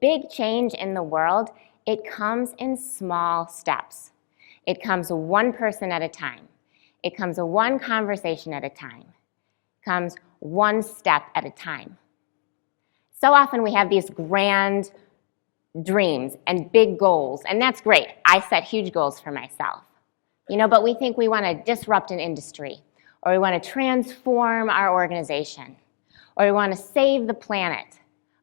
big change in the world, it comes in small steps. It comes one person at a time. It comes one conversation at a time. It comes one step at a time. So often we have these grand dreams and big goals, and that's great. I set huge goals for myself. But we think we want to disrupt an industry, or we want to transform our organization, or we want to save the planet,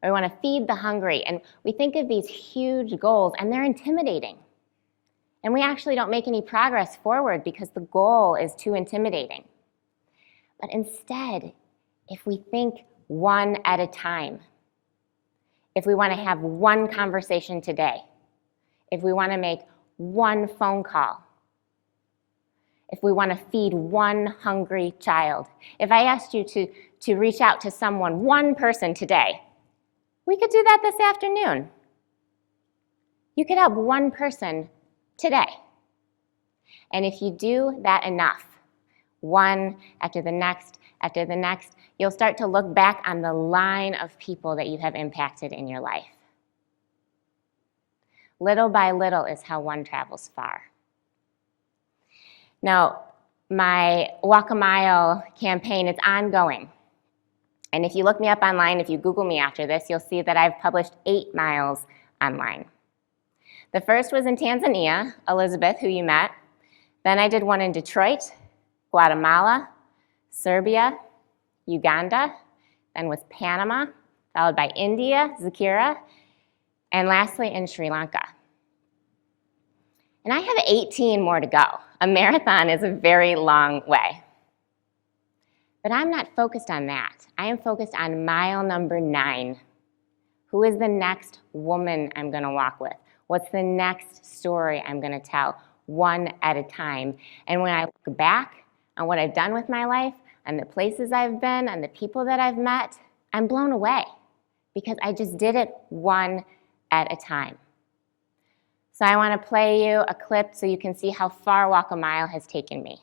or we want to feed the hungry. And we think of these huge goals, and they're intimidating. And we actually don't make any progress forward because the goal is too intimidating. But instead, if we think one at a time, if we want to have one conversation today, if we want to make one phone call, if we want to feed one hungry child, if I asked you to reach out to someone, one person today, we could do that this afternoon. You could help one person today. And if you do that enough, one after the next, you'll start to look back on the line of people that you have impacted in your life. Little by little is how one travels far. Now, my Walk a Mile campaign is ongoing. And if you look me up online, if you Google me after this, you'll see that I've published 8 miles online. The first was in Tanzania, Elizabeth, who you met. Then I did one in Detroit, Guatemala, Serbia, Uganda, then was Panama, followed by India, Zakira, and lastly in Sri Lanka. And I have 18 more to go. A marathon is a very long way. But I'm not focused on that. I am focused on mile number 9. Who is the next woman I'm going to walk with? What's the next story I'm going to tell, one at a time? And when I look back on what I've done with my life, and the places I've been, and the people that I've met, I'm blown away because I just did it one at a time. So I want to play you a clip so you can see how far Walk a Mile has taken me.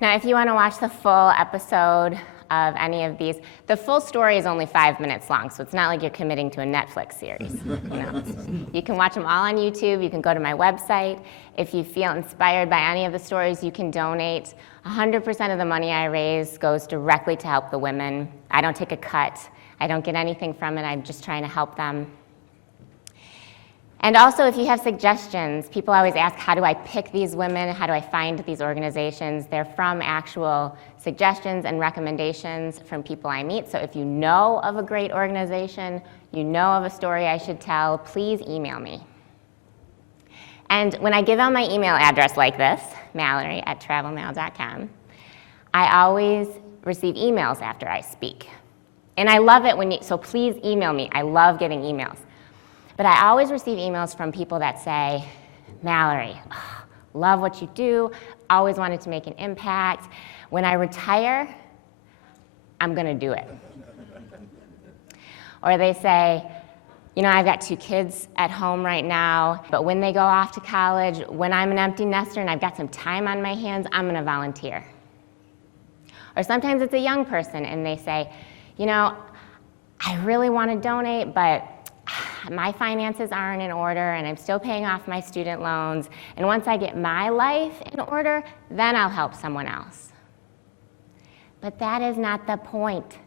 Now, if you want to watch the full episode of any of these, the full story is only 5 minutes long, so it's not like you're committing to a Netflix series. You can watch them all on YouTube. You can go to my website. If you feel inspired by any of the stories, you can donate. 100% of the money I raise goes directly to help the women. I don't take a cut. I don't get anything from it. I'm just trying to help them. And also, if you have suggestions, people always ask, how do I pick these women? How do I find these organizations? They're from actual suggestions and recommendations from people I meet. So if you know of a great organization, you know of a story I should tell, please email me. And when I give out my email address like this, mallory@travelmail.com, I always receive emails after I speak. And I love it when you, so please email me. I love getting emails. But I always receive emails from people that say, Mallory, love what you do, always wanted to make an impact. When I retire, I'm going to do it. Or they say, I've got 2 kids at home right now, but when they go off to college, when I'm an empty nester and I've got some time on my hands, I'm going to volunteer. Or sometimes it's a young person and they say, I really want to donate, but my finances aren't in order and I'm still paying off my student loans. And once I get my life in order, then I'll help someone else. But that is not the point.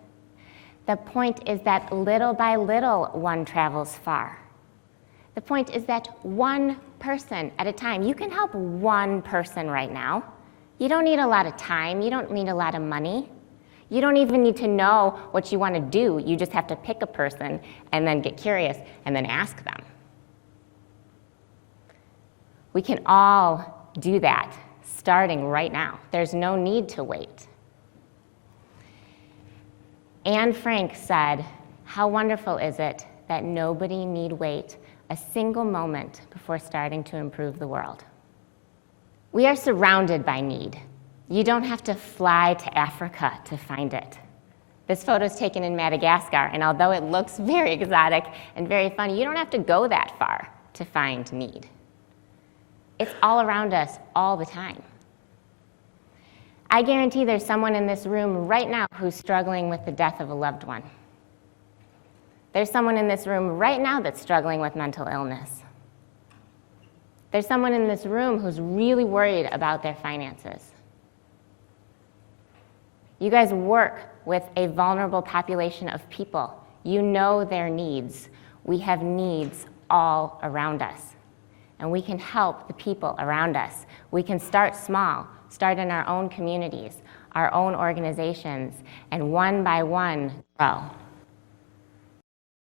The point is that little by little, one travels far. The point is that one person at a time. You can help one person right now. You don't need a lot of time. You don't need a lot of money. You don't even need to know what you want to do. You just have to pick a person and then get curious and then ask them. We can all do that starting right now. There's no need to wait. Anne Frank said, "How wonderful is it that nobody need wait a single moment before starting to improve the world." We are surrounded by need. You don't have to fly to Africa to find it. This photo is taken in Madagascar, and although it looks very exotic and very funny, you don't have to go that far to find need. It's all around us all the time. I guarantee there's someone in this room right now who's struggling with the death of a loved one. There's someone in this room right now that's struggling with mental illness. There's someone in this room who's really worried about their finances. You guys work with a vulnerable population of people. You know their needs. We have needs all around us, and we can help the people around us. We can start small, start in our own communities, our own organizations, and one by one grow.